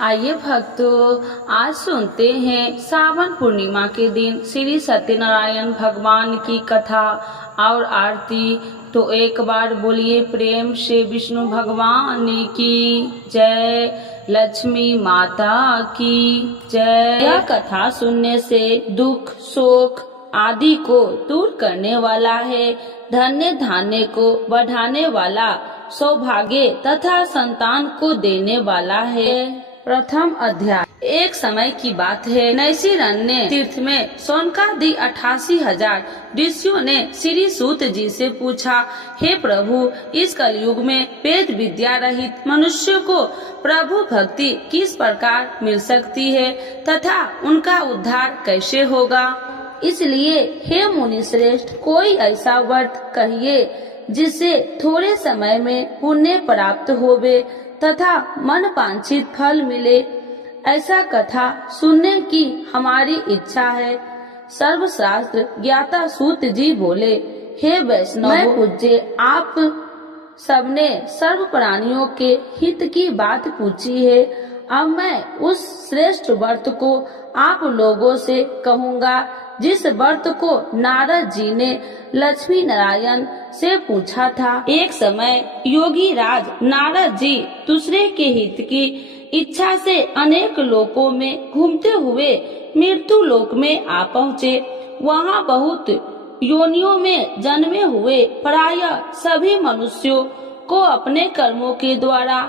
आइए भक्तों, आज सुनते हैं सावन पूर्णिमा के दिन श्री सत्यनारायण भगवान की कथा और आरती। तो एक बार बोलिए प्रेम से विष्णु भगवान की जय, लक्ष्मी माता की जय। यह कथा सुनने से दुख शोक आदि को दूर करने वाला है, धन्य धान्य को बढ़ाने वाला, सौभाग्य तथा संतान को देने वाला है। प्रथम अध्याय। एक समय की बात है, नैशिरण्य तीर्थ में शौनकादि 88,000 ऋषियों ने श्री सूत जी से पूछा, हे प्रभु, इस कलयुग में वेद विद्या रहित मनुष्य को प्रभु भक्ति किस प्रकार मिल सकती है तथा उनका उद्धार कैसे होगा। इसलिए हे मुनि श्रेष्ठ, कोई ऐसा व्रत कहिए जिससे थोड़े समय में पुण्य प्राप्त होवे तथा मन वांछित फल मिले। ऐसा कथा सुनने की हमारी इच्छा है। सर्वशास्त्र ज्ञाता सूत जी बोले, हे वैष्णव, मैं पूज्य आप सबने सर्व प्राणियों के हित की बात पूछी है। अब मैं उस श्रेष्ठ व्रत को आप लोगों से कहूँगा जिस व्रत को नारद जी ने लक्ष्मी नारायण से पूछा था। एक समय योगी राज नारद जी दूसरे के हित की इच्छा से अनेक लोकों में घूमते हुए मृत्यु लोक में आ पहुँचे। वहाँ बहुत योनियों में जन्मे हुए प्रायः सभी मनुष्यों को अपने कर्मों के द्वारा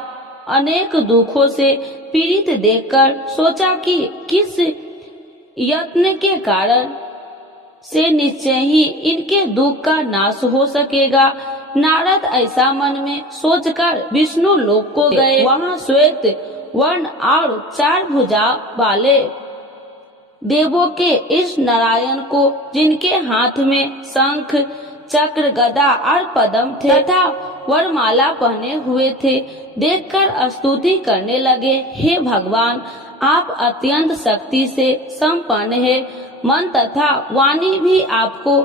अनेक दुखों से पीड़ित देखकर सोचा कि किस यत्न के कारण से निश्चय ही इनके दुख का नाश हो सकेगा। नारद ऐसा मन में सोचकर विष्णु लोक को गए। वहाँ श्वेत वर्ण और 4 भुजा वाले देवों के इस नारायण को, जिनके हाथ में शंख चक्र गदा और पद्म थे तथा वरमाला पहने हुए थे, देखकर स्तुति करने लगे। हे भगवान, आप अत्यंत शक्ति से संपन्न है, मन तथा वाणी भी आपको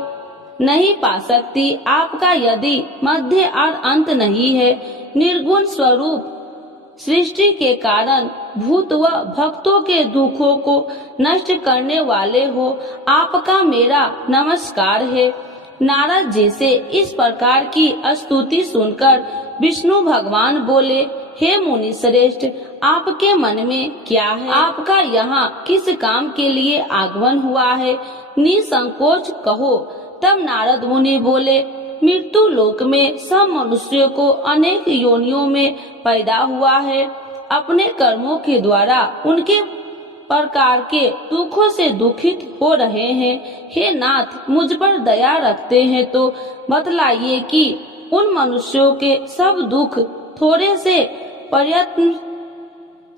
नहीं पा सकती। आपका यदि मध्य और अंत नहीं है, निर्गुण स्वरूप सृष्टि के कारण भूत व भक्तों के दुखों को नष्ट करने वाले हो, आपका मेरा नमस्कार है। नारद जी से इस प्रकार की स्तुति सुनकर विष्णु भगवान बोले, हे मुनि श्रेष्ठ, आपके मन में क्या है? आपका यहाँ किस काम के लिए आगमन हुआ है? निसंकोच कहो। तब नारद मुनि बोले, मृत्यु लोक में सब मनुष्यों को अनेक योनियों में पैदा हुआ है। अपने कर्मों के द्वारा उनके प्रकार के दुखों से दुखित हो रहे हैं। हे नाथ, मुझ पर दया रखते हैं तो बतलाइए कि उन मनुष्यों के सब दुख थोड़े से प्रयत्न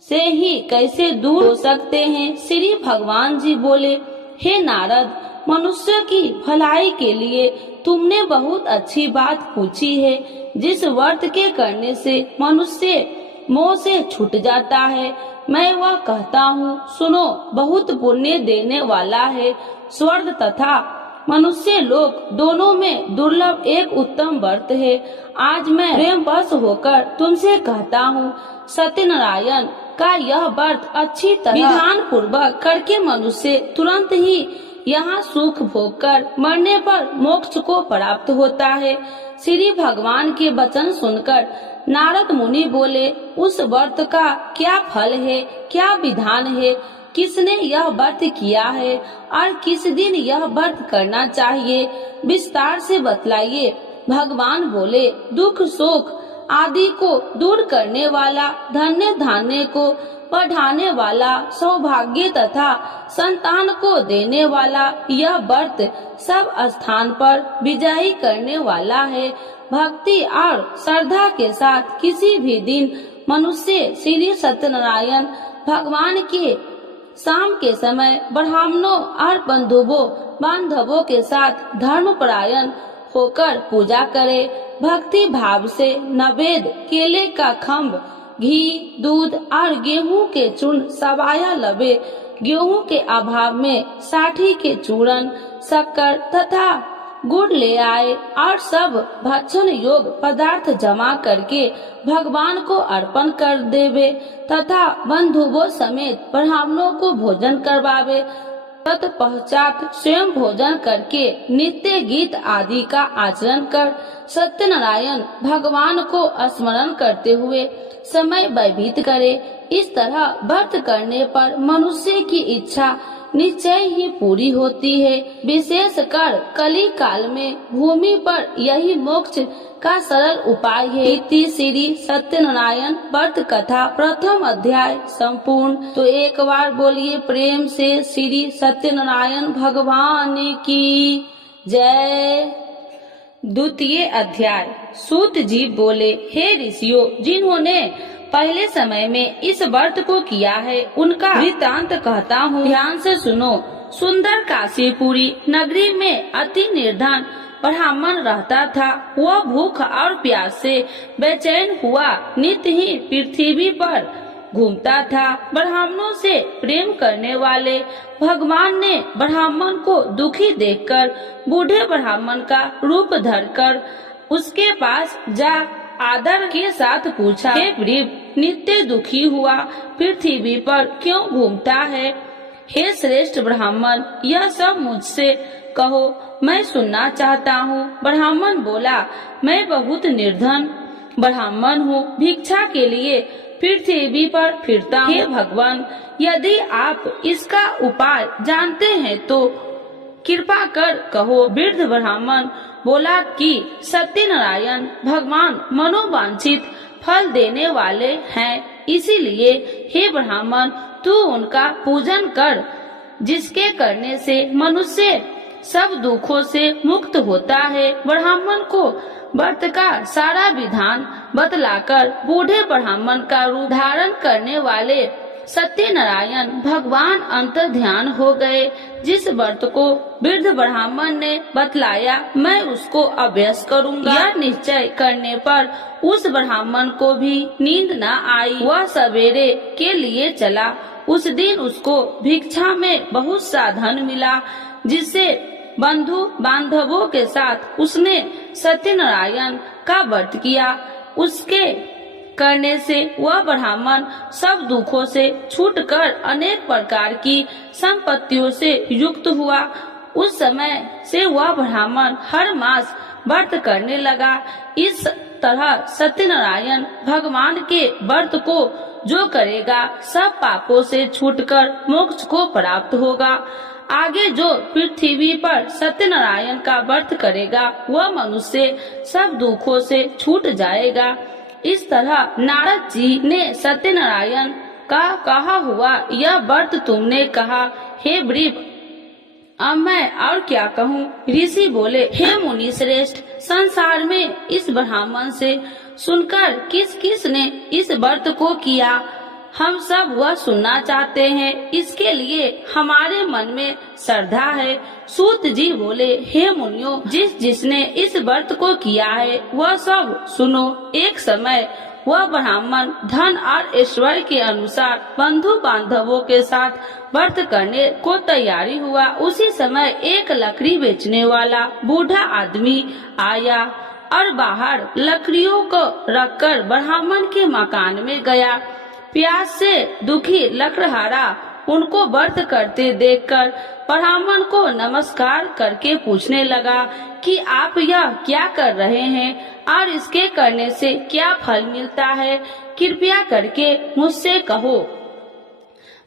से ही कैसे दूर हो सकते हैं। श्री भगवान जी बोले, हे नारद, मनुष्य की भलाई के लिए तुमने बहुत अच्छी बात पूछी है। जिस व्रत के करने से मनुष्य मोह से छूट जाता है, मैं वह कहता हूँ, सुनो। बहुत पुण्य देने वाला है। स्वर्ग तथा मनुष्य लोक दोनों में दुर्लभ एक उत्तम व्रत है। आज मैं प्रेम वश होकर तुमसे कहता हूँ, सत्यनारायण का यह व्रत अच्छी तरह विधान पूर्वक करके मनुष्य तुरंत ही यहाँ सुख भोग कर मरने पर मोक्ष को प्राप्त होता है। श्री भगवान के वचन सुनकर नारद मुनि बोले, उस व्रत का क्या फल है, क्या विधान है, किसने यह व्रत किया है और किस दिन यह व्रत करना चाहिए, विस्तार से बतलाइए। भगवान बोले, दुख शोक आदि को दूर करने वाला, धन्य धान्य को बढ़ाने वाला, सौभाग्य तथा संतान को देने वाला यह व्रत सब स्थान पर विजयी करने वाला है। भक्ति और श्रद्धा के साथ किसी भी दिन मनुष्य श्री सत्यनारायण भगवान के शाम के समय ब्राह्मणों और बांधवों के साथ धर्मपरायण होकर पूजा करे। भक्ति भाव से नवेद, केले का खम्भ, घी, दूध और गेहूं के चूर्ण सवाया लबे। गेहूं के अभाव में साठी के चूर्ण, शक्कर तथा गुड़ ले आए और सब भक्षण योग पदार्थ जमा करके भगवान को अर्पण कर देवे तथा बंधुओं समेत ब्राह्मणों को भोजन करवावे। तत्पश्चात स्वयं भोजन करके नित्य गीत आदि का आचरण कर सत्यनारायण भगवान को स्मरण करते हुए समय व्यतीत करे। इस तरह व्रत करने पर मनुष्य की इच्छा निश्चय ही पूरी होती है। विशेष कर कली काल में भूमि पर यही मोक्ष का सरल उपाय है। इति श्री सत्यनारायण व्रत कथा प्रथम अध्याय संपूर्ण। तो एक बार बोलिए प्रेम से श्री सत्यनारायण भगवान की जय। द्वितीय अध्याय। सूत जी बोले, हे ऋषियों, जिन्होंने पहले समय में इस व्रत को किया है उनका वृत्तांत कहता हूँ, ध्यान से सुनो। सुंदर काशीपुरी नगरी में अति निर्धन ब्राह्मण रहता था। वह भूख और प्यास से बेचैन हुआ नित्य ही पृथ्वी पर घूमता था। ब्राह्मणों से प्रेम करने वाले भगवान ने ब्राह्मण को दुखी देखकर बूढ़े ब्राह्मण का रूप धरकर उसके पास जा आदर के साथ पूछा, हे वृद्ध, नित्य दुखी हुआ पृथ्वी पर क्यों घूमता है? हे श्रेष्ठ ब्राह्मण, यह सब मुझसे कहो, मैं सुनना चाहता हूँ। ब्राह्मण बोला, मैं बहुत निर्धन ब्राह्मण हूँ, भिक्षा के लिए पृथ्वी पर फिरता हूँ। हे भगवान, यदि आप इसका उपाय जानते हैं तो कृपा कर कहो। वृद्ध ब्राह्मण बोला कि सत्यनारायण भगवान मनोवांछित फल देने वाले हैं, इसीलिए हे ब्राह्मण, तू उनका पूजन कर, जिसके करने से मनुष्य सब दुखों से मुक्त होता है। ब्राह्मण को व्रत का सारा विधान बतलाकर बूढ़े ब्राह्मण का रूप धारण करने वाले सत्यनारायण भगवान अंतर ध्यान हो गए। जिस व्रत को वृद्ध ब्राह्मण ने बतलाया, मैं उसको अभ्यास करूंगा। यह निश्चय करने पर उस ब्राह्मण को भी नींद न आई। वह सवेरे के लिए चला। उस दिन उसको भिक्षा में बहुत सा धन मिला, जिससे बंधु बांधवों के साथ उसने सत्यनारायण का व्रत किया। उसके करने से वह ब्राह्मण सब दुखों से छूटकर अनेक प्रकार की संपत्तियों से युक्त हुआ। उस समय से वह ब्राह्मण हर मास व्रत करने लगा। इस तरह सत्यनारायण भगवान के व्रत को जो करेगा सब पापों से छूटकर मोक्ष को प्राप्त होगा। आगे जो पृथ्वी पर सत्यनारायण का व्रत करेगा वह मनुष्य सब दुखों से छूट जाएगा। इस तरह नारद जी ने सत्यनारायण का कहा हुआ यह व्रत तुमने कहा, हे वृद्ध, अब मैं और क्या कहूँ? ऋषि बोले, हे मुनि श्रेष्ठ, संसार में इस ब्राह्मण से सुनकर किस किस ने इस व्रत को किया, हम सब वह सुनना चाहते हैं। इसके लिए हमारे मन में श्रद्धा है। सूत जी बोले, हे मुनियों, जिसने इस व्रत को किया है वह सब सुनो। एक समय वह ब्राह्मण धन और ऐश्वर्य के अनुसार बंधु बांधवों के साथ व्रत करने को तैयारी हुआ। उसी समय एक लकड़ी बेचने वाला बूढ़ा आदमी आया और बाहर लकड़ियों को रखकर ब्राह्मण के मकान में गया। प्यास से दुखी लकड़हारा उनको व्रत करते देखकर ब्राह्मण को नमस्कार करके पूछने लगा कि आप यह क्या कर रहे हैं और इसके करने से क्या फल मिलता है, कृपया करके मुझसे कहो।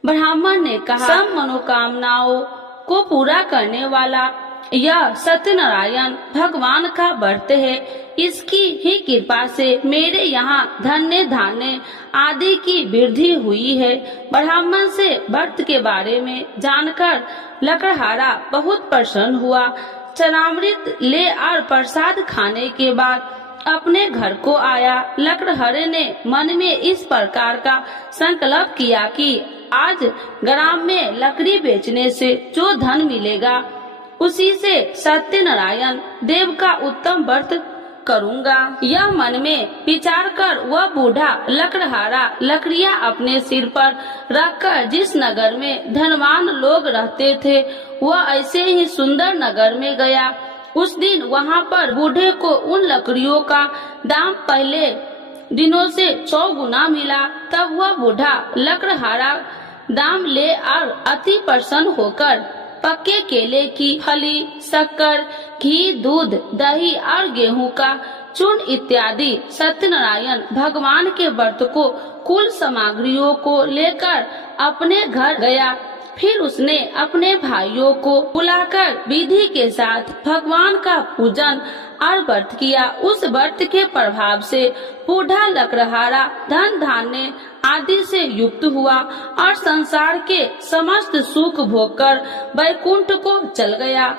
ब्राह्मण ने कहा, सब मनोकामनाओं को पूरा करने वाला यह सत्यनारायण भगवान का व्रत है। इसकी ही कृपा से मेरे यहाँ धन्य धान्य आदि की वृद्धि हुई है। ब्राह्मण से व्रत के बारे में जानकर लकड़हारा बहुत प्रसन्न हुआ। चरणामृत ले और प्रसाद खाने के बाद अपने घर को आया। लकड़हारे ने मन में इस प्रकार का संकल्प किया कि आज ग्राम में लकड़ी बेचने से जो धन मिलेगा उसी से सत्यनारायण देव का उत्तम व्रत करूंगा। यह मन में विचार कर वह बूढ़ा लकड़हारा लकड़ियां अपने सिर पर रखकर जिस नगर में धनवान लोग रहते थे वह ऐसे ही सुंदर नगर में गया। उस दिन वहाँ पर बूढ़े को उन लकड़ियों का दाम पहले दिनों से 100 गुना मिला। तब वह बूढ़ा लकड़हारा दाम ले और अति प्रसन्न होकर पक्के केले की फली, शक्कर, घी, दूध, दही और गेहूं का चूर्ण इत्यादि सत्यनारायण भगवान के व्रत को कुल सामग्रियों को लेकर अपने घर गया। फिर उसने अपने भाइयों को बुलाकर विधि के साथ भगवान का पूजन और व्रत किया। उस व्रत के प्रभाव से बूढ़ा लकड़हारा धन धान्य आदि से युक्त हुआ और संसार के समस्त सुख भोगकर वैकुंठ को चल गया।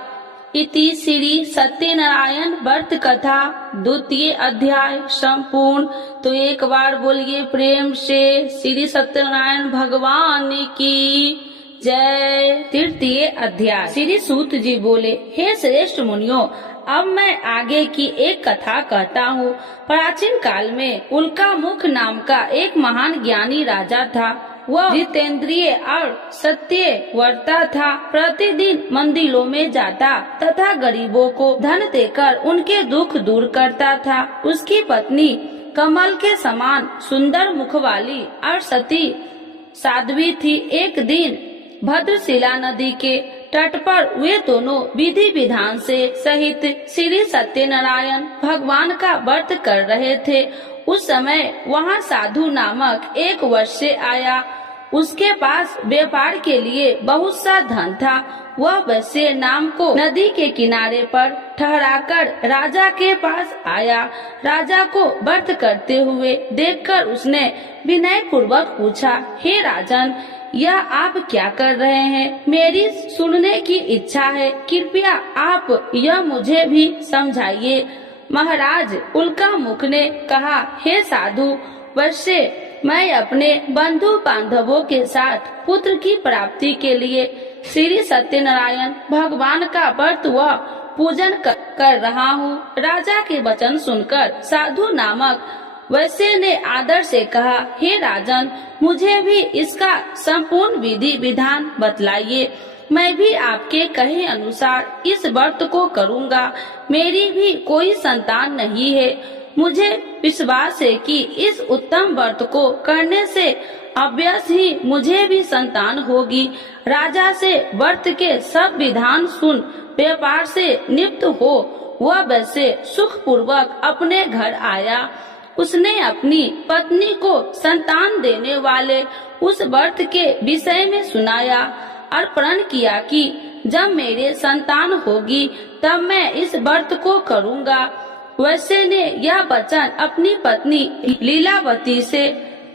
इति श्री सत्यनारायण व्रत कथा 2य अध्याय संपूर्ण। तो एक बार बोलिए प्रेम से श्री सत्यनारायण भगवान की जय। 3य अध्याय। श्री सूत जी बोले, हे श्रेष्ठ मुनियों, अब मैं आगे की एक कथा कहता हूँ। प्राचीन काल में उल्कामुख नाम का एक महान ज्ञानी राजा था। वह जितेंद्रिय और सत्यव्रता था। प्रतिदिन मंदिरों में जाता तथा गरीबों को धन देकर उनके दुख दूर करता था। उसकी पत्नी कमल के समान सुंदर मुख वाली और सती साध्वी थी। एक दिन भद्रशिला नदी के तट पर वे दोनों विधि विधान से सहित श्री सत्यनारायण भगवान का व्रत कर रहे थे। उस समय वहाँ साधु नामक एक वैश्य आया। उसके पास व्यापार के लिए बहुत सा धन था। वह वैश्य नाम को नदी के किनारे पर ठहराकर राजा के पास आया। राजा को व्रत करते हुए देखकर उसने विनय पूर्वक पूछा, हे राजन, यह आप क्या कर रहे हैं? मेरी सुनने की इच्छा है, कृपया आप यह मुझे भी समझाइए। महाराज उल्कामुख ने कहा, हे साधु वैश्य, मैं अपने बंधु बांधवों के साथ पुत्र की प्राप्ति के लिए श्री सत्यनारायण भगवान का व्रत व पूजन कर रहा हूँ। राजा के वचन सुनकर साधु नामक वैश्य ने आदर से कहा, हे राजन, मुझे भी इसका संपूर्ण विधि विधान बतलाइए। मैं भी आपके कहे अनुसार इस व्रत को करूँगा। मेरी भी कोई संतान नहीं है। मुझे विश्वास है कि इस उत्तम व्रत को करने से अवश्य ही मुझे भी संतान होगी। राजा से व्रत के सब विधान सुन व्यापार से नियुक्त हो वह वैसे सुख पूर्वक अपने घर आया। उसने अपनी पत्नी को संतान देने वाले उस व्रत के विषय में सुनाया और प्रण किया कि जब मेरे संतान होगी तब मैं इस व्रत को करूँगा। वैश्य ने यह वचन अपनी पत्नी लीलावती से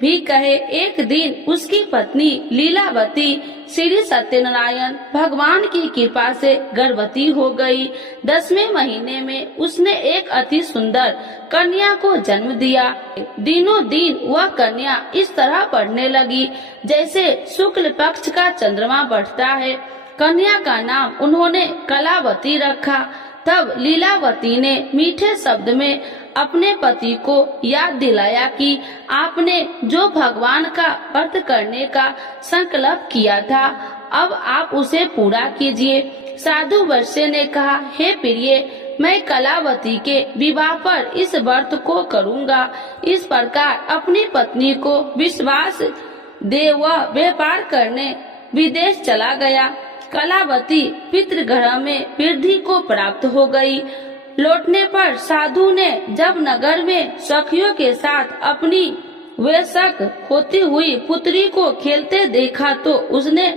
भी कहे। एक दिन उसकी पत्नी लीलावती श्री सत्यनारायण भगवान की कृपा से गर्भवती हो गई। 10वें महीने में उसने एक अति सुंदर कन्या को जन्म दिया। दिनों दिन वह कन्या इस तरह बढ़ने लगी जैसे शुक्ल पक्ष का चंद्रमा बढ़ता है। कन्या का नाम उन्होंने कलावती रखा। तब लीलावती ने मीठे शब्द में अपने पति को याद दिलाया कि आपने जो भगवान का व्रत करने का संकल्प किया था, अब आप उसे पूरा कीजिए। साधु वैश्य ने कहा, हे प्रिय, मैं कलावती के विवाह पर इस व्रत को करूँगा। इस प्रकार अपनी पत्नी को विश्वास दे वह व्यापार करने विदेश चला गया। कलावती पितृगृह में वृद्धि को प्राप्त हो गई। लौटने पर साधु ने जब नगर में सखियों के साथ अपनी वयस्क होती हुई पुत्री को खेलते देखा तो उसने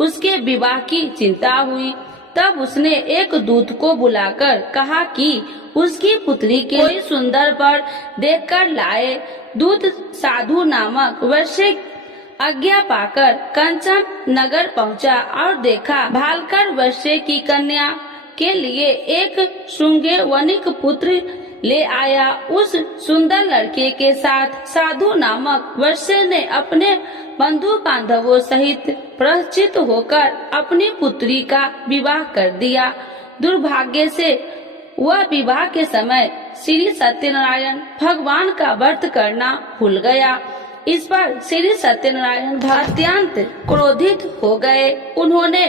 उसके विवाह की चिंता हुई। तब उसने एक दूत को बुलाकर कहा कि उसकी पुत्री के कोई सुंदर वर देखकर लाए। दूत साधु नामक वैश्य आज्ञा पाकर कंचन नगर पहुंचा और देखा भालकर वैश्य की कन्या के लिए एक श्रृंगे वनिक पुत्र ले आया। उस सुंदर लड़के के साथ साधु नामक वैश्य ने अपने बंधु बांधवों सहित प्रचित होकर अपनी पुत्री का विवाह कर दिया। दुर्भाग्य से वह विवाह के समय श्री सत्यनारायण भगवान का व्रत करना भूल गया। इस पर श्री सत्यनारायण अत्यंत क्रोधित हो गए। उन्होंने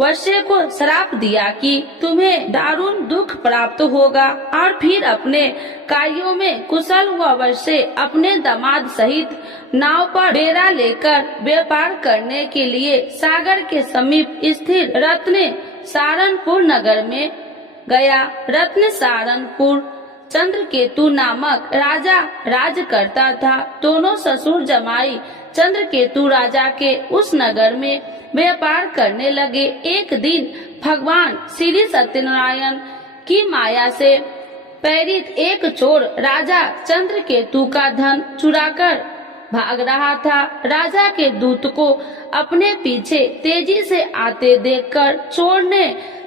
वैश्य को श्राप दिया कि तुम्हें दारुण दुख प्राप्त होगा, और फिर अपने कार्यों में कुशल हुआ वैश्य अपने दामाद सहित नाव पर बेड़ा लेकर व्यापार करने के लिए सागर के समीप स्थिर रत्न सारनपुर नगर में गया। रत्न सारनपुर चंद्रकेतु नामक राजा राज करता था। दोनों ससुर जमाई चंद्रकेतु राजा के उस नगर में व्यापार करने लगे। एक दिन भगवान श्री सत्यनारायण की माया से प्रेरित एक चोर राजा चंद्रकेतु का धन चुराकर भाग रहा था। राजा के दूत को अपने पीछे तेजी से आते देखकर चोर ने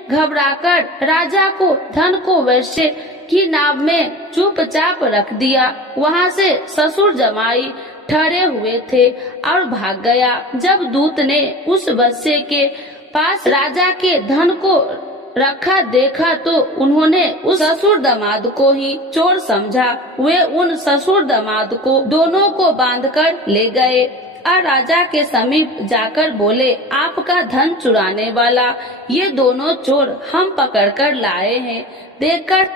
घबराकर राजा को धन को वैश्य की नाव में चुपचाप रख दिया। वहाँ से ससुर जमाई ठहरे हुए थे और भाग गया। जब दूत ने उस वैश्य के पास राजा के धन को रखा देखा तो उन्होंने उस ससुर दामाद को ही चोर समझा। वे उन ससुर दामाद को दोनों को बांधकर ले गए और राजा के समीप जाकर बोले, आपका धन चुराने वाला ये दोनों चोर हम पकड़कर लाए हैं, देखकर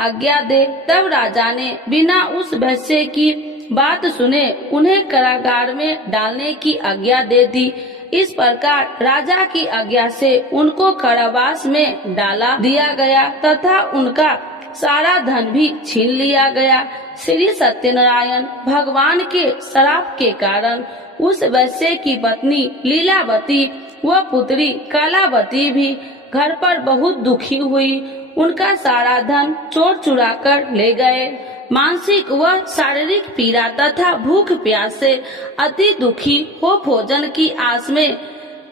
आज्ञा दे। तब राजा ने बिना उस वैश्य की बात सुने उन्हें कारागार में डालने की आज्ञा दे दी। इस प्रकार राजा की आज्ञा से उनको कारावास में डाला दिया गया तथा उनका सारा धन भी छीन लिया गया। श्री सत्यनारायण भगवान के श्राप के कारण उस वैश्य की पत्नी लीलावती व पुत्री कलावती भी घर पर बहुत दुखी हुई। उनका सारा धन चोर चुरा कर ले गए। मानसिक व शारीरिक पीड़ा तथा भूख प्यास से अति दुखी हो भोजन की आस में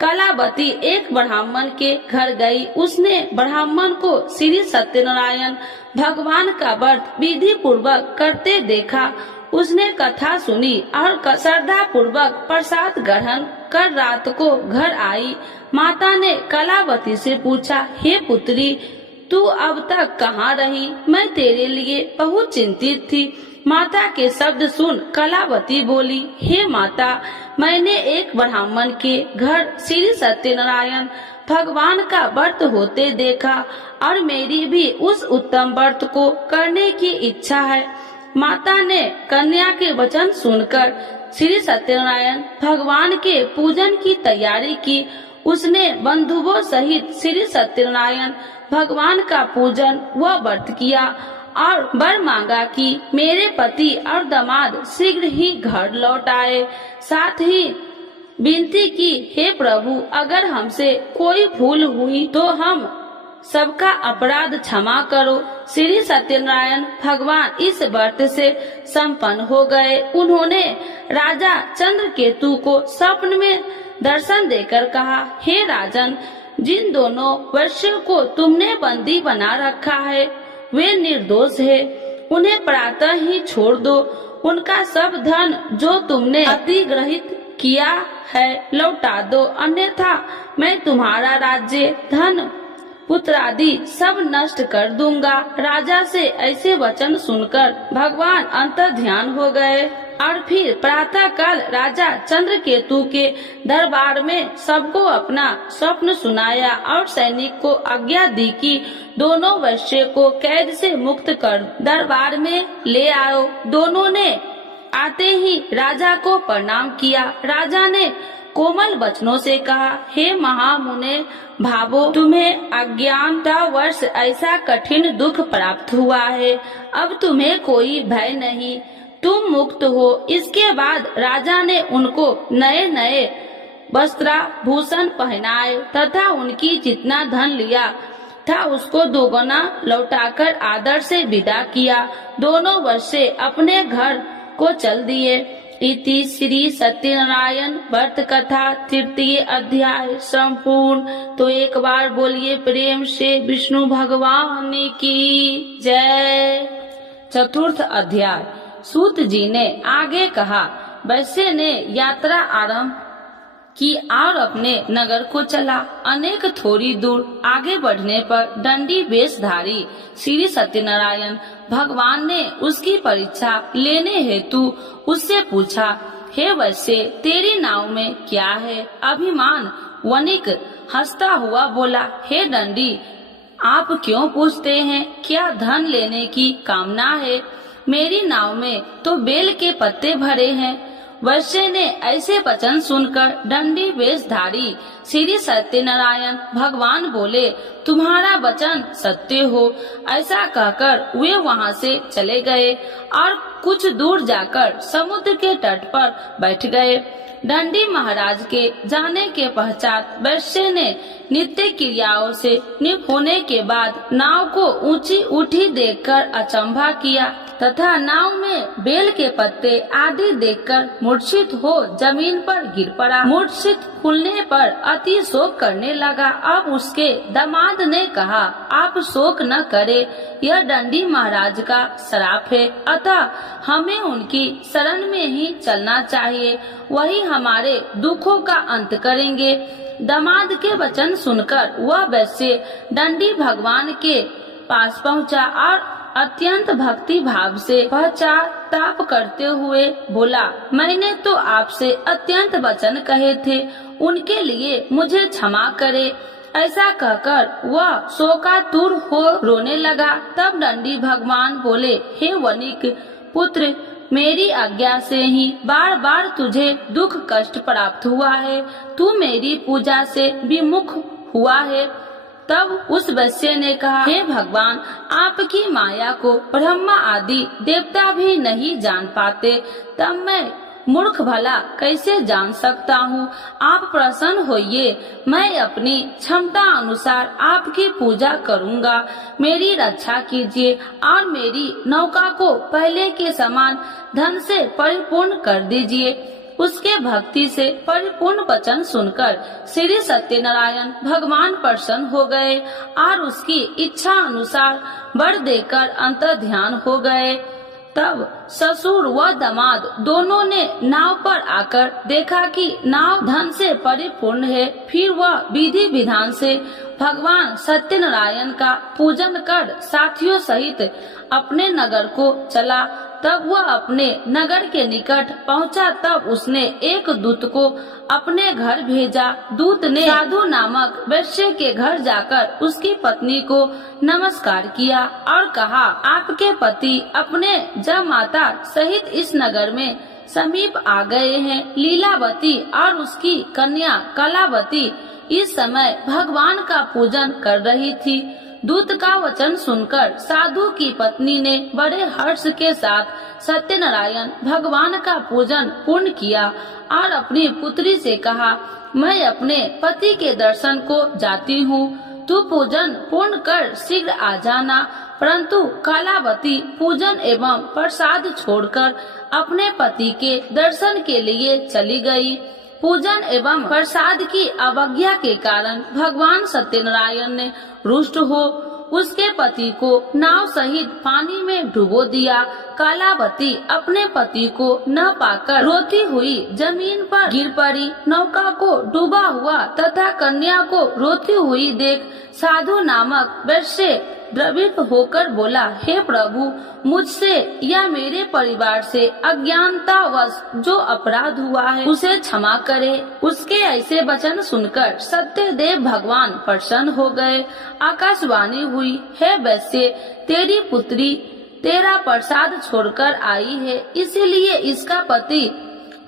कलावती एक ब्राह्मण के घर गई। उसने ब्राह्मण को श्री सत्यनारायण भगवान का व्रत विधि पूर्वक करते देखा। उसने कथा सुनी और श्रद्धा पूर्वक प्रसाद ग्रहण कर रात को घर आई। माता ने कलावती से पूछा, हे पुत्री, तू अब तक कहाँ रही? मैं तेरे लिए बहुत चिंतित थी। माता के शब्द सुन कलावती बोली, हे माता, मैंने एक ब्राह्मण के घर श्री सत्यनारायण भगवान का व्रत होते देखा और मेरी भी उस उत्तम व्रत को करने की इच्छा है। माता ने कन्या के वचन सुनकर श्री सत्यनारायण भगवान के पूजन की तैयारी की। उसने बंधुओं सहित श्री सत्यनारायण भगवान का पूजन व व्रत किया और वर मांगा कि मेरे पति और दामाद शीघ्र ही घर लौट आए। साथ ही विनती की, हे प्रभु, अगर हमसे कोई भूल हुई तो हम सबका अपराध क्षमा करो। श्री सत्यनारायण भगवान इस व्रत से संपन्न हो गए। उन्होंने राजा चंद्रकेतु को स्वप्न में दर्शन देकर कहा, हे राजन, जिन दोनों वैश्यों को तुमने बंदी बना रखा है वे निर्दोष है। उन्हें प्रातः ही छोड़ दो। उनका सब धन जो तुमने अतिग्रहित किया है लौटा दो, अन्यथा मैं तुम्हारा राज्य, धन, पुत्र आदि सब नष्ट कर दूंगा। राजा से ऐसे वचन सुनकर भगवान अंतर ध्यान हो गए और फिर प्रातः काल राजा चंद्रकेतु के दरबार में सबको अपना स्वप्न सुनाया और सैनिक को आज्ञा दी कि दोनों वैश्य को कैद से मुक्त कर दरबार में ले आओ। दोनों ने आते ही राजा को प्रणाम किया। राजा ने कोमल वचनों से कहा, हे महामुने भावो, तुम्हें अज्ञानतावश ऐसा कठिन दुख प्राप्त हुआ है। अब तुम्हें कोई भय नहीं, तुम मुक्त हो। इसके बाद राजा ने उनको नए नए वस्त्राभूषण पहनाए तथा उनकी जितना धन लिया था उसको दोगुना लौटाकर आदर से विदा किया। दोनों वैश्य अपने घर को चल दिए। इति श्री सत्यनारायण व्रत कथा तृतीय अध्याय संपूर्ण। तो एक बार बोलिए प्रेम से विष्णु भगवान की जय। चतुर्थ अध्याय। सूत जी ने आगे कहा, वैश्य ने यात्रा आरंभ की और अपने नगर को चला। अनेक थोड़ी दूर आगे बढ़ने पर दंडी वेशधारी श्री सत्यनारायण भगवान ने उसकी परीक्षा लेने हेतु उससे पूछा, हे वैश्य, तेरी नाव में क्या है? अभिमान वनिक हंसता हुआ बोला, हे दंडी, आप क्यों पूछते हैं? क्या धन लेने की कामना है? मेरी नाव में तो बेल के पत्ते भरे हैं। वैश्य ने ऐसे वचन सुनकर दंडी वेशधारी श्री सत्यनारायण भगवान बोले, तुम्हारा वचन सत्य हो। ऐसा कहकर वे वहाँ से चले गए और कुछ दूर जाकर समुद्र के तट पर बैठ गए। दंडी महाराज के जाने के पश्चात वैश्य ने नित्य क्रियाओं से निपुण होने के बाद नाव को ऊंची उठी देखकर अचंभा किया तथा नाव में बेल के पत्ते आदि देखकर मूर्छित हो जमीन पर गिर पड़ा। मूर्छित खुलने पर अति शोक करने लगा। अब उसके दामाद ने कहा, आप शोक न करे, यह दंडी महाराज का श्राप है, अतः हमें उनकी शरण में ही चलना चाहिए, वही हमारे दुखों का अंत करेंगे। दामाद के वचन सुनकर वह वैश्य दंडी भगवान के पास पहुंचा और अत्यंत भक्ति भाव से पश्चाताप करते हुए बोला, मैंने तो आपसे अत्यंत वचन कहे थे, उनके लिए मुझे क्षमा करे। ऐसा कहकर वह शोकातुर हो रोने लगा। तब दंडी भगवान बोले, हे वनिक पुत्र, मेरी आज्ञा से ही बार बार तुझे दुख कष्ट प्राप्त हुआ है, तू मेरी पूजा से विमुख हुआ है। तब उस वैश्य ने कहा, हे भगवान, आपकी माया को ब्रह्मा आदि देवता भी नहीं जान पाते, तब मैं मूर्ख भला कैसे जान सकता हूँ। आप प्रसन्न होइए, मैं अपनी क्षमता अनुसार आपकी पूजा करूँगा। मेरी रक्षा कीजिए और मेरी नौका को पहले के समान धन से परिपूर्ण कर दीजिए। उसके भक्ति से परिपूर्ण वचन सुनकर श्री सत्यनारायण भगवान प्रसन्न हो गए और उसकी इच्छा अनुसार वर देकर अंतर ध्यान हो गए। तब ससुर व दामाद दोनों ने नाव पर आकर देखा कि नाव धन से परिपूर्ण है। फिर वह विधि विधान से भगवान सत्यनारायण का पूजन कर साथियों सहित अपने नगर को चला। तब वह अपने नगर के निकट पहुंचा। तब उसने एक दूत को अपने घर भेजा। दूत ने साधु नामक वैश्य के घर जाकर उसकी पत्नी को नमस्कार किया और कहा, आपके पति अपने जमाता सहित इस नगर में समीप आ गए हैं। लीलावती और उसकी कन्या कलावती इस समय भगवान का पूजन कर रही थी। दूत का वचन सुनकर साधु की पत्नी ने बड़े हर्ष के साथ सत्यनारायण भगवान का पूजन पूर्ण किया और अपनी पुत्री से कहा, मैं अपने पति के दर्शन को जाती हूँ, तू पूजन पूर्ण कर शीघ्र आ जाना। परंतु कलावती पूजन एवं प्रसाद छोड़कर अपने पति के दर्शन के लिए चली गई। पूजन एवं प्रसाद की अवज्ञा के कारण भगवान सत्यनारायण ने रुष्ट हो उसके पति को नाव सहित पानी में डुबो दिया। कलावती अपने पति को न पाकर रोती हुई जमीन पर गिर पड़ी। नौका को डूबा हुआ तथा कन्या को रोती हुई देख साधु नामक वैश्य द्रवित होकर बोला, हे प्रभु, मुझसे या मेरे परिवार से अज्ञानतावश जो अपराध हुआ है उसे क्षमा करे। उसके ऐसे वचन सुनकर सत्यदेव भगवान प्रसन्न हो गए। आकाशवाणी हुई, हे वैश्य, तेरी पुत्री तेरा प्रसाद छोड़कर आई है, इसीलिए इसका पति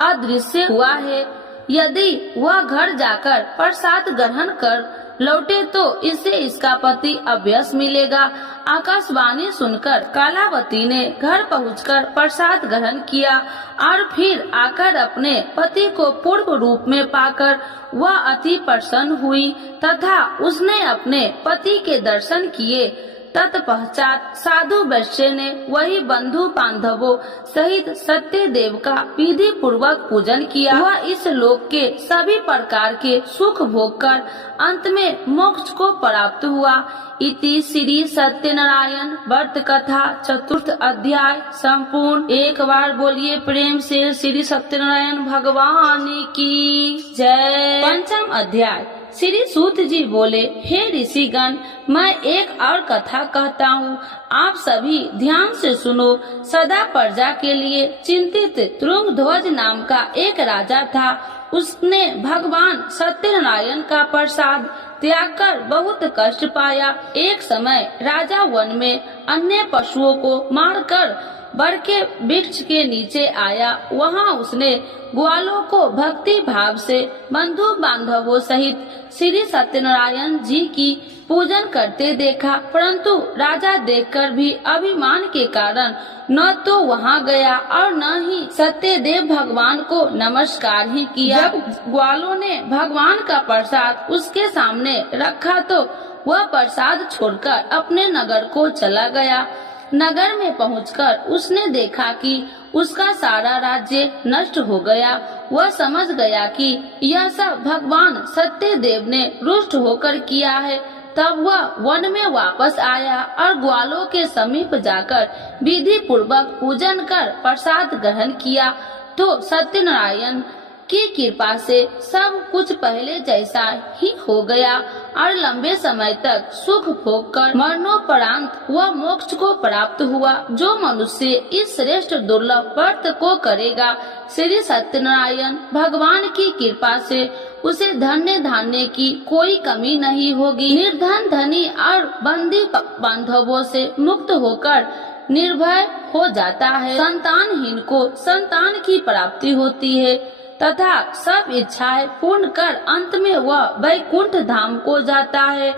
अदृश्य हुआ है। यदि वह घर जाकर प्रसाद ग्रहण कर लौटे तो इसे इसका पति अवश्य मिलेगा। आकाशवाणी सुनकर कलावती ने घर पहुंचकर प्रसाद ग्रहण किया और फिर आकर अपने पति को पूर्व रूप में पाकर वह अति प्रसन्न हुई तथा उसने अपने पति के दर्शन किए। तत्पश्चात साधु वैश्य ने वही बंधु बांधवों सहित सत्यदेव का विधि पूर्वक पूजन किया। वह इस लोक के सभी प्रकार के सुख भोग कर अंत में मोक्ष को प्राप्त हुआ। इति श्री सत्यनारायण व्रत कथा चतुर्थ अध्याय संपूर्ण। एक बार बोलिए प्रेम से श्री सत्यनारायण भगवान की जय। पंचम अध्याय। श्री सूत जी बोले, हे ऋषिगण, मैं एक और कथा कहता हूँ, आप सभी ध्यान से सुनो। सदा प्रजा के लिए चिंतित तुंगध्वज नाम का एक राजा था। उसने भगवान सत्यनारायण का प्रसाद त्याग कर बहुत कष्ट पाया। एक समय राजा वन में अन्य पशुओं को मारकर बर के वृक्ष के नीचे आया। वहाँ उसने ग्वालों को भक्ति भाव से बंधु बांधवों सहित श्री सत्यनारायण जी की पूजन करते देखा, परंतु राजा देखकर भी अभिमान के कारण न तो वहाँ गया और न ही सत्यदेव भगवान को नमस्कार ही किया। जब ग्वालों ने भगवान का प्रसाद उसके सामने रखा तो वह प्रसाद छोड़कर अपने नगर को चला गया। नगर में पहुंचकर उसने देखा कि उसका सारा राज्य नष्ट हो गया। वह समझ गया कि यह सब भगवान सत्यदेव ने रुष्ट होकर किया है। तब वह वन में वापस आया और ग्वालों के समीप जाकर विधि पूर्वक पूजन कर प्रसाद ग्रहण किया तो सत्यनारायण की कृपा से सब कुछ पहले जैसा ही हो गया और लंबे समय तक सुख भोग कर मरणोपरांत वह मोक्ष को प्राप्त हुआ। जो मनुष्य इस श्रेष्ठ दुर्लभ व्रत को करेगा, श्री सत्यनारायण भगवान की कृपा से उसे धन्य धान्य की कोई कमी नहीं होगी। निर्धन धनी और बंदी बांधवों से मुक्त होकर निर्भय हो जाता है। संतानहीन को संतान की प्राप्ति होती है तथा सब इच्छाएं पूर्ण कर अंत में वह वैकुंठ धाम को जाता है।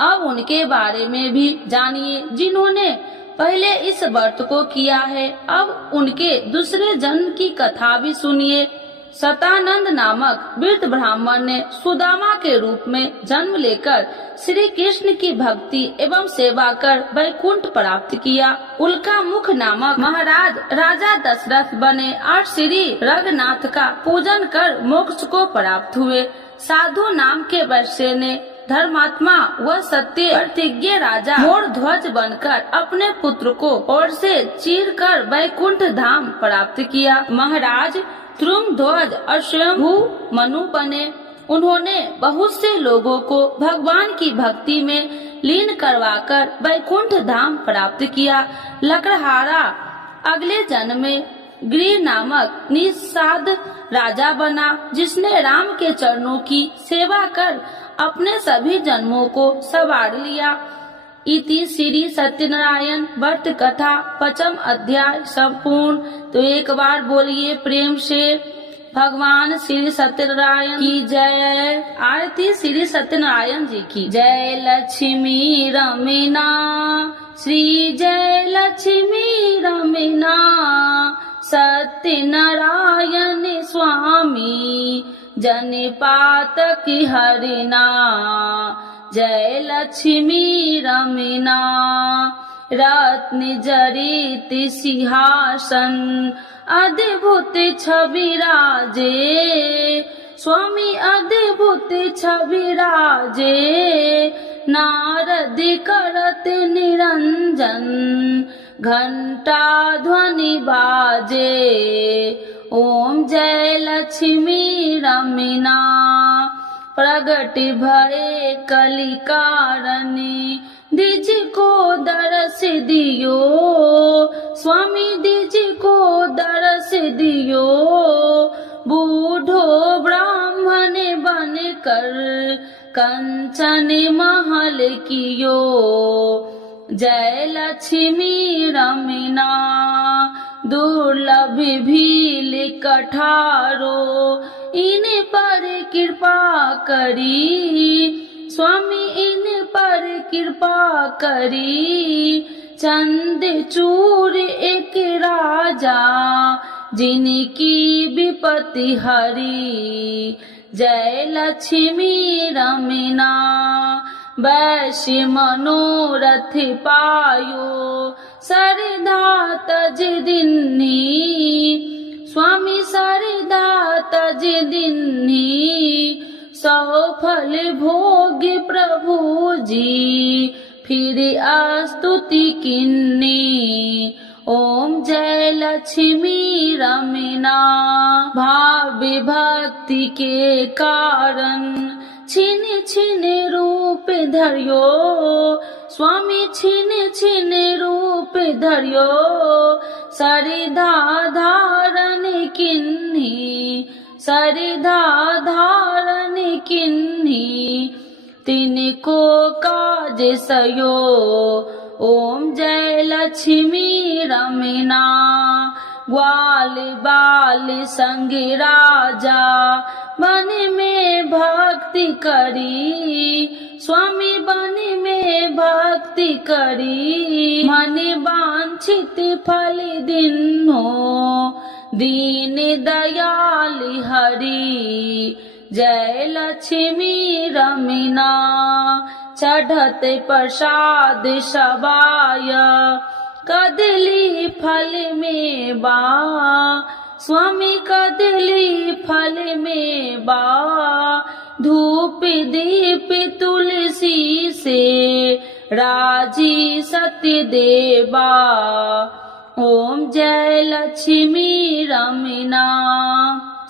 अब उनके बारे में भी जानिए जिन्होंने पहले इस व्रत को किया है। अब उनके दूसरे जन्म की कथा भी सुनिए। सतानंद नामक वृद्ध ब्राह्मण ने सुदामा के रूप में जन्म लेकर श्री कृष्ण की भक्ति एवं सेवा कर वैकुंठ प्राप्त किया। उल्का मुख नामक महाराज राजा दशरथ बने और श्री रघुनाथ का पूजन कर मोक्ष को प्राप्त हुए। साधु नाम के वैश्य ने धर्मात्मा व सत्य प्रतिज्ञ राजा मोर ध्वज बनकर अपने पुत्र को ओर से चीर कर वैकुंठ धाम प्राप्त किया। महाराज ध्रुमध्वज और स्वयंभू मनु बने। उन्होंने बहुत से लोगों को भगवान की भक्ति में लीन करवाकर वैकुंठ धाम प्राप्त किया। लकड़हारा अगले जन्म में गृह नामक निषाद राजा बना, जिसने राम के चरणों की सेवा कर अपने सभी जन्मों को संवार लिया। इति श्री सत्यनारायण व्रत कथा 5th अध्याय संपूर्ण। तो एक बार बोलिए प्रेम से भगवान श्री सत्यनारायण की जय। आरती श्री सत्यनारायण जी की जय। लक्ष्मी रमीना श्री जय लक्ष्मी रमीना सत्यनारायण स्वामी जनिपात की हरिना। जय लक्ष्मी रमीना रत्न जड़ित सिंहासन अद्भुत छवि राजे स्वामी अद्भुत छवि राजे। नारद करत निरंजन घंटा ध्वनि बाजे। ओम जय लक्ष्मी रमीना प्रगट भये कलिकारणी दिज को दरस दियो स्वामी दिज को दरस दियो। बूढ़ो ब्राह्मण बन कर कंचन महल कियो। जय लक्ष्मी रमीना दुर्लभ भील कठारो इन पर कृपा करी स्वामी इन पर कृपा करी। चंद चूर एक राजा जिनकी विपत्ति हरी। जय लक्ष्मी रमीना वैश्य मनोरथ पायो सरदा तज दिन्नी स्वामी सरदा तज दिन्नी। सफल भोग प्रभु जी फिर स्तुति किन्नी। ओम जय लक्ष्मी रमीना भाव विभक्ति के कारण छिन छिन रूप धरियो स्वामी छिन छिन रूप धरियो। सरधा धारण किन्ही सरिधा धारण किन्हीं तिनको काज सयो। ओम जय लक्ष्मी रमना ग्वाल बाल संग राजा बन में भक्ति करी। स्वामी बन में भक्ति करी मन वांछित फल दिन्हो दीन दयाल हरि। जय लक्ष्मी रमना चढ़त प्रसाद सबाय कदली फल में बा। स्वामी कदली फल में बा धूप दीप तुलसी से राजी सत्य देवा। ओम जय लक्ष्मी रमना।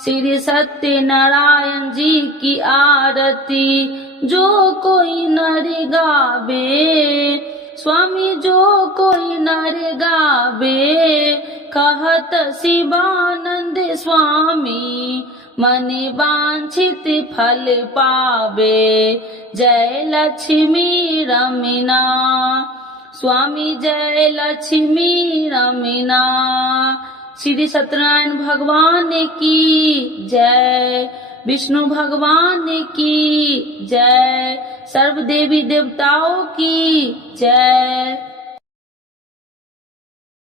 श्री सत्यनारायण जी की आरती जो कोई नर गावे। स्वामी जो कोई नर गावे कहत शिवानंद स्वामी मन वांछित फल पावे। जय लक्ष्मी रमना स्वामी जय लक्ष्मी रमना। श्री सत्यनारायण भगवान की जय। विष्णु भगवान की जय। सर्व देवी देवताओं की जय।